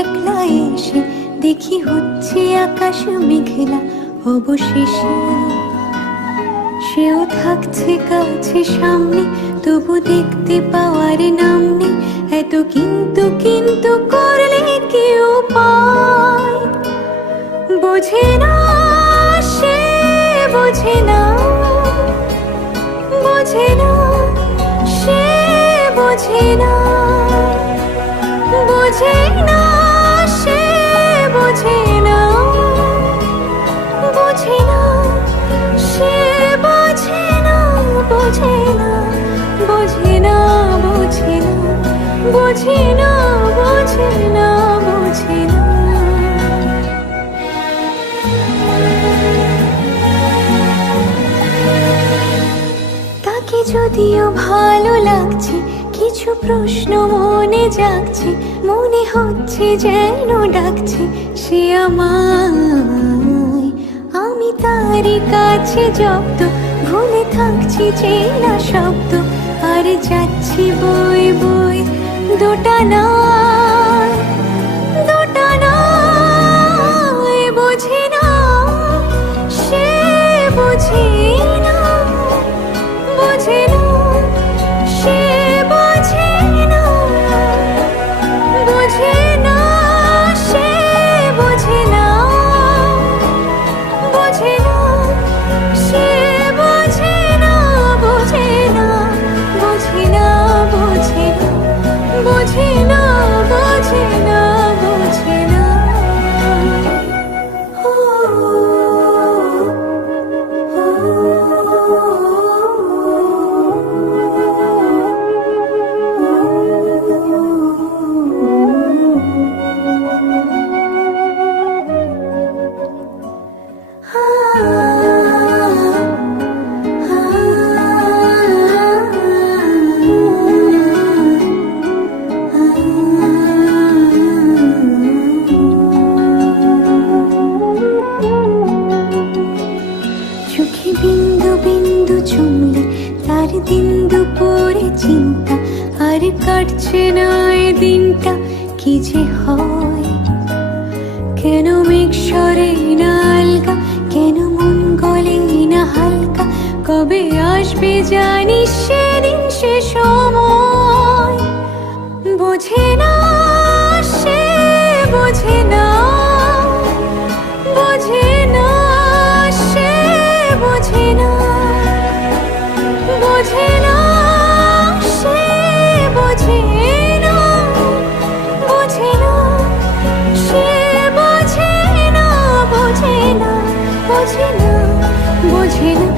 একলা এসে দেখি হচ্ছে আকাশ মেঘলা অবশেষে। সেও থাকছে কাছে সামনে, তবু দেখতে পাওয়ার নাম নেই। এত কিন্তু কিন্তু করলে কেউ পায়, বোঝে না সে, বোঝে না, বোঝে না সে, বোঝে না, বোঝে না সে, বোঝে না, বোঝে না সে, বোঝে না, বোঝে না, বোঝে না, বোঝে না, বোঝে না, বোঝে না, বোঝে না। তাকে যদিও ভালো লাগছে, কিছু প্রশ্ন মনে জাগছে, মনে হচ্ছে যেন ডাকছে সে আমায়। আমি তারই কাছে জব্দ, ভুলে থাকছি চেনা শব্দ, আর যাচ্ছি বই বই দোটানা, দোটানা। বোঝে না সে, বোঝে না, বোঝে না সে, বোঝে না, বোঝে না সে, বোঝে না, বোঝে না সে, বোঝে না, বোঝে না, বোঝে না, বোঝে না, বোঝে না, বোঝে না, বোঝে না। চোখে বিন্দু বিন্দু চুমলে তার দিন দুপুরে চিন্তা, আর কাটছে না এ দিনটা কি যে হয়। কেন মেঘ সরে না আলগা, কেন মন গলে না হালকা, কবে আসবে জানিস সেদিন সে সময়। বোঝে না সে, বোঝে না, বোঝে না সে, বোঝে না, বোঝে না সে, বোঝে না, বোঝে না সে, বোঝে না, বোঝে না, বোঝে না, বোঝে না